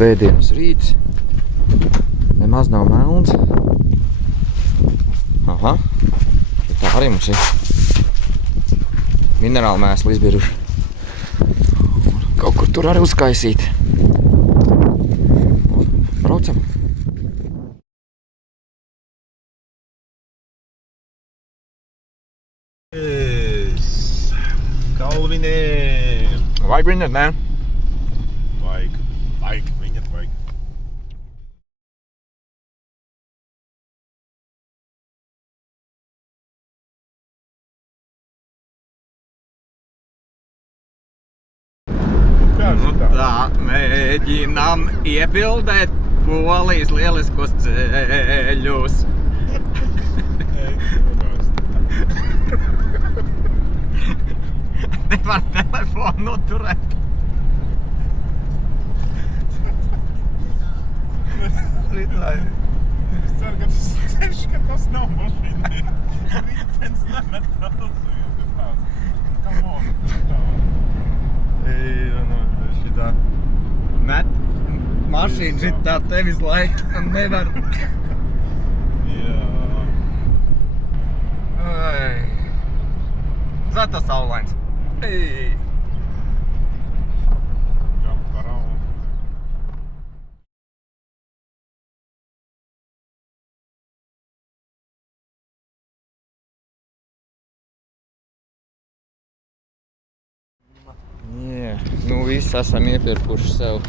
Svētdienas rīts. Nemaz nav melns. Aha, tā arī mums ir minerāli mēsli izbiruši. Kaut kur tur arī uzkaisīt. Braucam. Galvinē! Vajag viņat, nē? Vajag, viņat vajag. Tā mēģinām iebildēt Polijas lieliskos ceļus. Nevar telefonu noturēt. Ritāji. Es ceru, ka tas ceļš, ka tas nav mašīnai. Rītens nemet tādu. Come on. Šitā met mašīnu šitā tevis laika nevar. Jā. Zata saulains. Jump around. Nu visi esam iepirkuši sev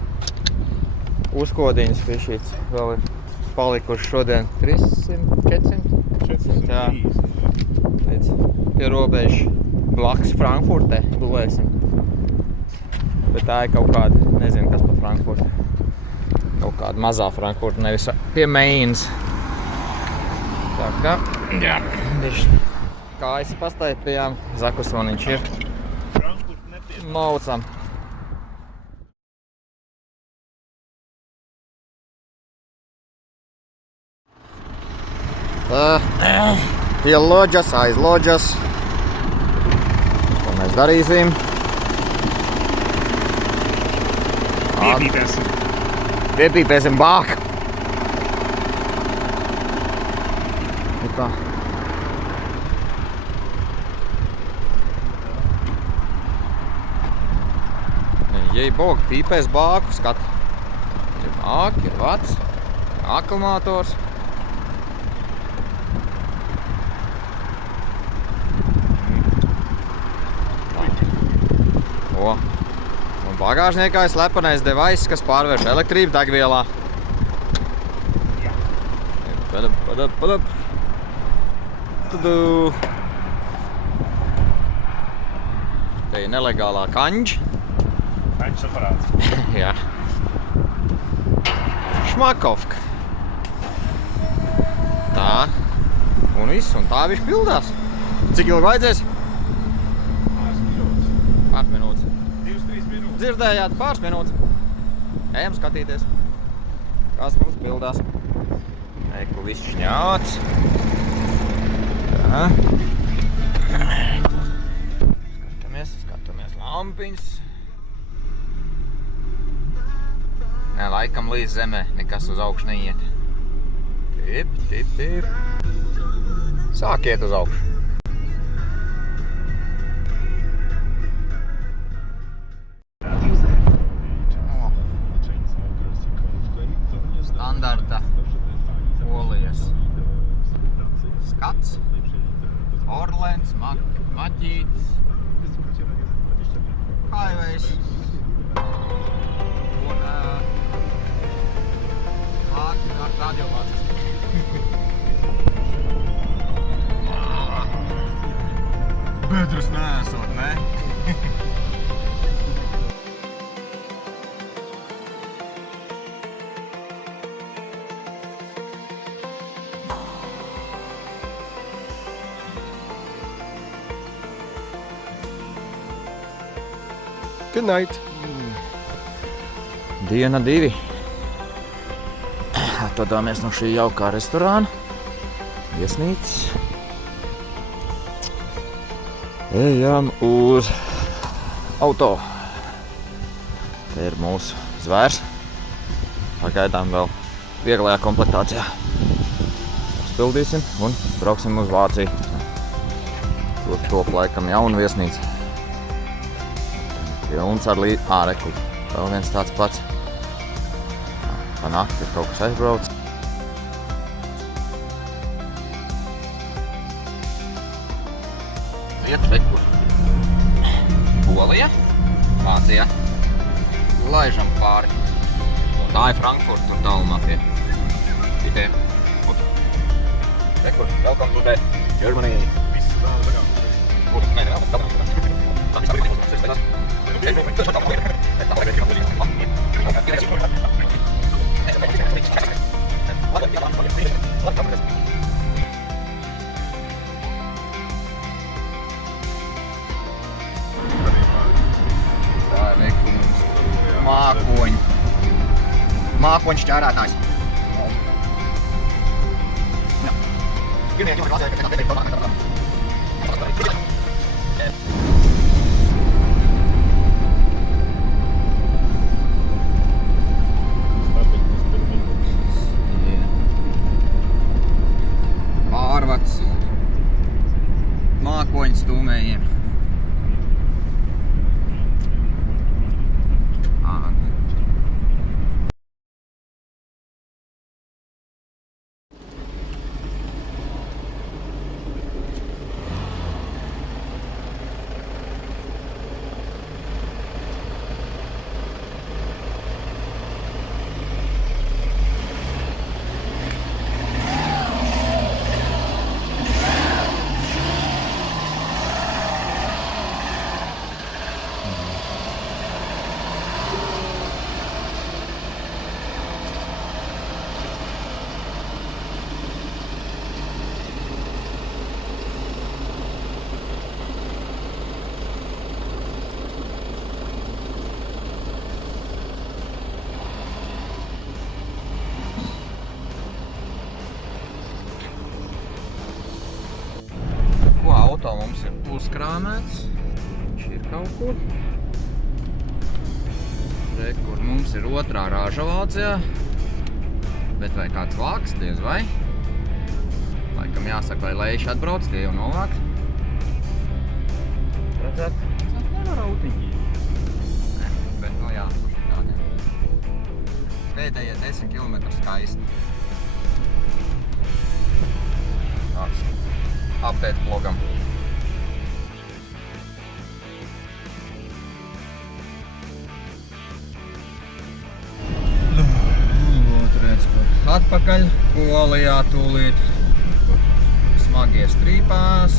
uzkodiņas piešķīts. Vēl ir palikuši šodien 300, 400, jā. Līdz pie robežas blakus Frankfurtē gulēsim. Bet tā ir kaut kāda, nezinu kas pa Frankfurtu. Kaut kāda mazā Frankfurta, nevis pie Mainz. Tā kā, jā, bišķi kājas pastaipījām, zakusvaniņš ir. Maucam. Pie loģas, aiz loģas. Ko mēs darīsim? Piepīpēsim. Piepīpēsim bāk. Nu kā? Jei bog, pīpēs bāku, skat. Ir bāki, ir vats, akumulātors. O, un bagāžniekā ir slepenais device, kas pārvērš elektrību degvielā. Padab. Tudu. Te ir nelegālā kanģa. Kaņš aparāts. Jā. Šmakovka. Tā. Un viss, un tā viņš pildās. Cik ilgi vajadzēs? Pāris minūtes. 2-3 minūtes. Dzirdējāt, pāris minūtes. Ejam skatīties, kas mums pildās. Eku viss šņāts. Tā. Skatāmies lampiņas. Nē, laikam līdz zemē nekas uz augšu neiet. Tip. Sāk iet uz augšu. Standarta Polijas skats, Orlens, Maķītis, Highways un radiovācijas. Bedrus neesot, ne? Good night. Diena 2. Atvadāmies no šī jaukā restorāna. Viesnīcas. Ejam uz auto. Te ir mūsu zvērs. Pagaidām vēl vieglajā komplektācijā. Uzpildīsim un brauksim uz Vāciju. Tur top laikam jauna viesnīca. Pilns ar reku. Vēl viens tāds pats. Pa nakti kaut kas aizbrauc. Iet reku. Polija, Vācija. Laižam pāri. Un tā ir Frankfurt, tur tālumā pie. Itē. Rekur, welcome to the Germany. Viss tā tagad. Kur? Nē, nē, Mākoņu šķērētājs. Pārvads mākoņu stūmējiem. Auto mums ir uzkrāmēts, viņš ir kaut kur. Re, kur mums ir otrā rāža Vācijā. Bet vai kāds vāks, diez vai? Laikam jāsaka, vai leiši atbrauc, tie jau novāks. Redzēt? Nevar autiņi. Ne, bet nu jā, tādiem. Pēdējie 10 km skaisti. Tāds update blogam. Atpakaļ Polijā tūlīt. Smagie strīpās.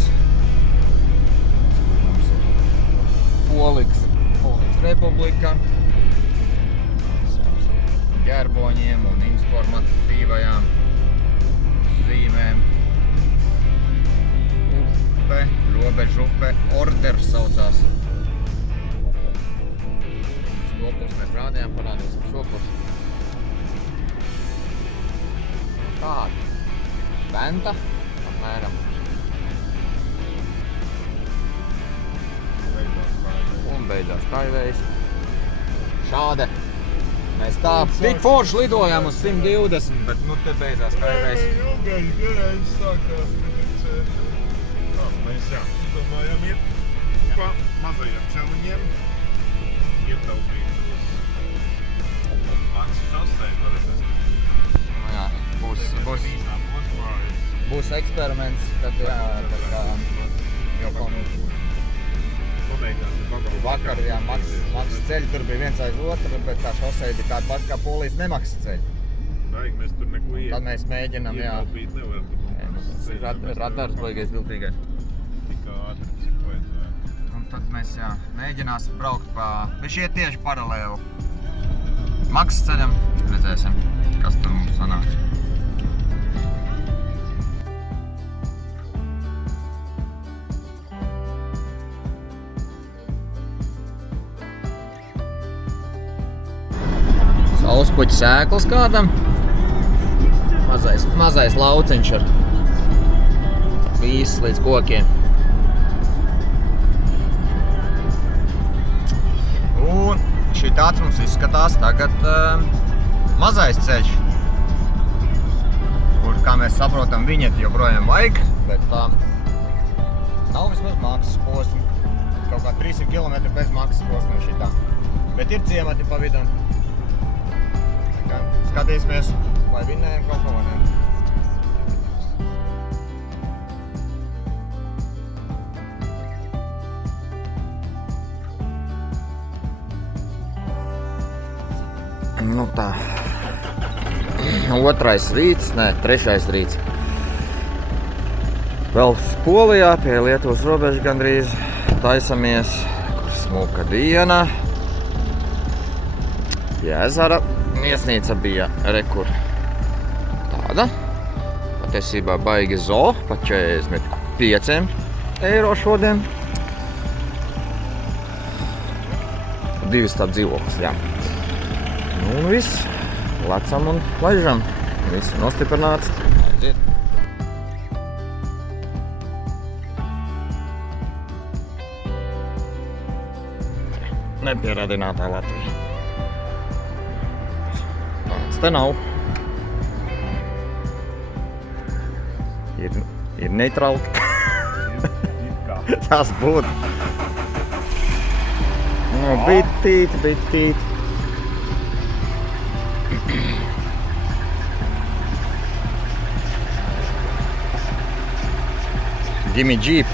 Poliks republika. Ģerboņiem un informatīvajām zīmēm. Upe, robežupe, Order saucās. Šopus mēs rādījām, parādīsim šopus. Tāda. Venta, apmēram. Un beidzās kaivējs. Šāda. Mēs tā tik forši lidojām uz 120, bet nu te beidzās kaivējs. Ilgais garais sākās. Mēs jā, domājam iet pa mazajiem celiņiem. Ietaupīt uz Latvijas šosei, paredzēs. Jā, būs eksperiments, tad jā, tā kā jau vakar, jā, maksas ceļi tur bija viens aiz otru, bet tā šosei bija tāda pat kā Polijas nemaksas ceļi. Baigi, mēs tur neko Tad mēs mēģinām, jā. Ietaupīt nevaram. Radars baigais viltīgais. Tik ātri, cik vajadzētu. Un tad mēs, jā, mēģināsim braukt pa... Viņš iet tieši paralēli maksas ceļam. Redzēsim, kas tur mums sanāks. Saulespuķa sēklas kādam. Mazais lauciņš ar vīzes līdz kokiem. Un šī tāds mums izskatās tagad mazais ceļš, kur, kā mēs saprotam, viņieti joprojām vajag, bet nav vismaz maksas posma. Kaut kā 300 km bez maksas posma šitā. Bet ir ciemati pa vidam. Skatīsimies, vai vinnējam kaut ko vai ne. Nu tā. Otrais rīts, trešais rīts. Vēl Polijā pie Lietuvas robežas gandrīz taisamies, kur smuka diena. Pie ezera viesnīca bija rekur tāda. Patiesībā baigi zoo, pa 45 eiro šodien. 2 stāv dzīvoklis, jā. Nu un viss, lecam un laižam. Viss nostiprināts. Aiziet. Nepieradinātā Latvija. Tāds te nav. Ir neitrāli. Tas būtu. Nu, bitīt. Gimme Jeep.